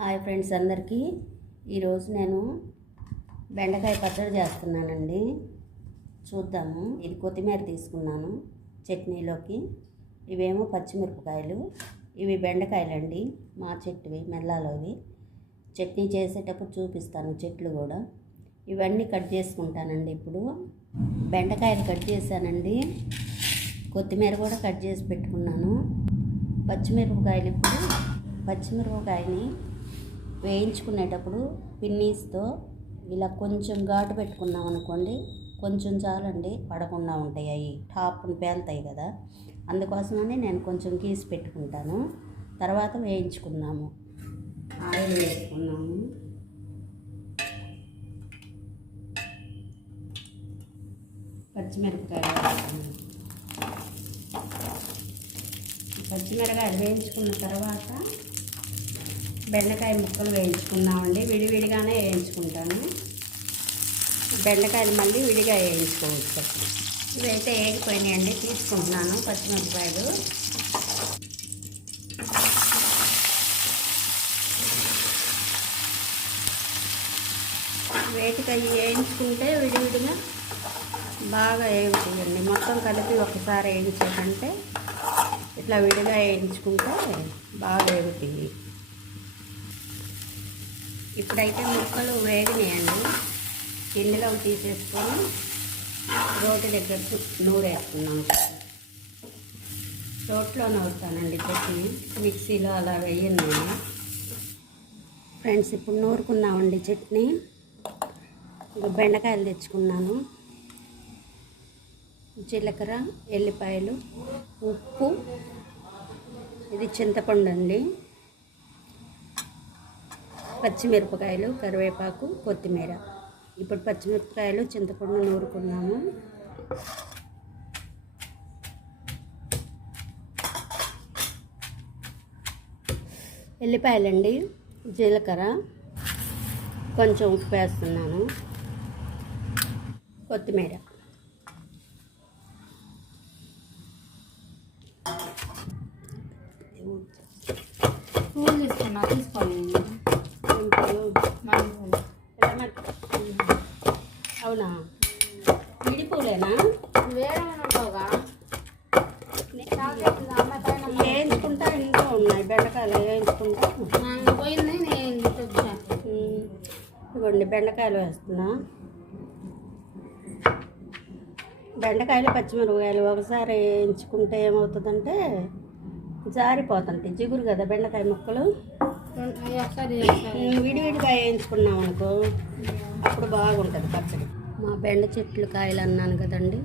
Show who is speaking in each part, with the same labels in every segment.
Speaker 1: Hi friends అందరికీ. ఈరోజు నేను బెండకాయ పచ్చడి చేస్తున్నానండి. చూద్దాము. ఇది కొత్తిమీర తీసుకున్నాను చట్నీలోకి. ఇవేమో పచ్చిమిరపకాయలు. ఇవి బెండకాయలండి. మా చెట్టువి మెల్లాలోవి చట్నీ చేసేటప్పుడు చూపిస్తాను చెట్లు కూడా. ఇవన్నీ కట్ చేసుకుంటానండి ఇప్పుడు. బెండకాయలు కట్ చేశానండి. కొత్తిమీర కూడా కట్ చేసి పెట్టుకున్నాను. పచ్చిమిరపకాయలు ఇప్పుడు. పచ్చిమిరపకాయని వేయించుకునేటప్పుడు పిన్నీస్తో ఇలా కొంచెం ఘాటు పెట్టుకున్నాం అనుకోండి కొంచెం చాలండి పడకుండా ఉంటాయి. అవి టాప్ పేలుతాయి కదా. అందుకోసమని నేను కొంచెం గీసి పెట్టుకుంటాను. తర్వాత వేయించుకున్నాము. ఆయిల్ వేసుకున్నాము. పచ్చిమిరపకాయలు పచ్చిమిరపకాయలు వేయించుకున్న తర్వాత బెండకాయ ముక్కలు వేయించుకున్నామండి విడివిడిగానే వేయించుకుంటాను. బెండకాయలు మళ్ళీ విడిగా వేయించుకోవచ్చు. ఇవైతే వేగిపోయినాయండి తీసుకుంటున్నాను పచ్చిమిరపకాయలు. వేటికి వేయించుకుంటే విడివిడిగా బాగా వేగుతాయండి మొత్తం కలిపి ఒకసారి వేయించాకంటే ఇట్లా విడిగా వేయించుకుంటే బాగా వేగుతాయి ఇప్పుడైతే ముక్కలు వేగినాయండి. గిన్నెలో తీసేసుకొని రోటి దగ్గర నూరేసుకున్నాం. రోట్లో నూరుతానండి చట్నీ మిక్సీలో అలా వేయను ఫ్రెండ్స్ ఇప్పుడు నూరుకున్నామండి చట్నీ. ఇంకా బెండకాయలు తెచ్చుకున్నాను. జీలకర్ర ఎల్లిపాయలు ఉప్పు. ఇది చింతపండు అండి పచ్చిమిరపకాయలు కరివేపాకు కొత్తిమీర. ఇప్పుడు పచ్చిమిరపకాయలు చింతపండు నూరుకున్నాము. ఎల్లిపాయలండి జీలకర్ర కొంచెం ఉప్పు వేస్తున్నాను. కొత్తిమీర.
Speaker 2: పూలు తీసుకున్నా
Speaker 1: అవునా? విడిపోలేనా
Speaker 2: వేరే అమ్మాయి
Speaker 1: వేయించుకుంటా ఇంట్లో ఉన్నాయి. బెండకాయలు వేయించుకుంటా
Speaker 2: పోయింది నేను
Speaker 1: ఇదిగోండి బెండకాయలు వేస్తున్నా. బెండకాయలు పచ్చిమిరపకాయలు ఒకసారి వేయించుకుంటే ఏమవుతుందంటే జారిపోతుంటాయి. జిగురు కదా బెండకాయ ముక్కలు? విడివిడిగా వేయించుకున్నాం అనుకో అప్పుడు బాగుంటుంది పచ్చడి. మా బెండ చెట్లు కాయలు అన్నాను కదండి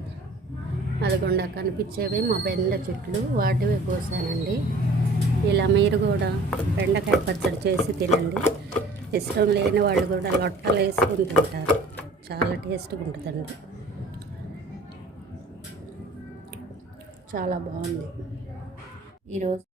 Speaker 1: అదిగొండ కనిపించేవి మా బెండ చెట్లు. వాటివి కోసానండి. ఇలా మీరు కూడా బెండకాయ పచ్చడి చేసి తినండి. ఇష్టం లేని వాళ్ళు కూడా లొట్టలు వేసుకుని తింటారు. చాలా టేస్ట్గా ఉంటుందండి. చాలా బాగుంది. ఈరోజు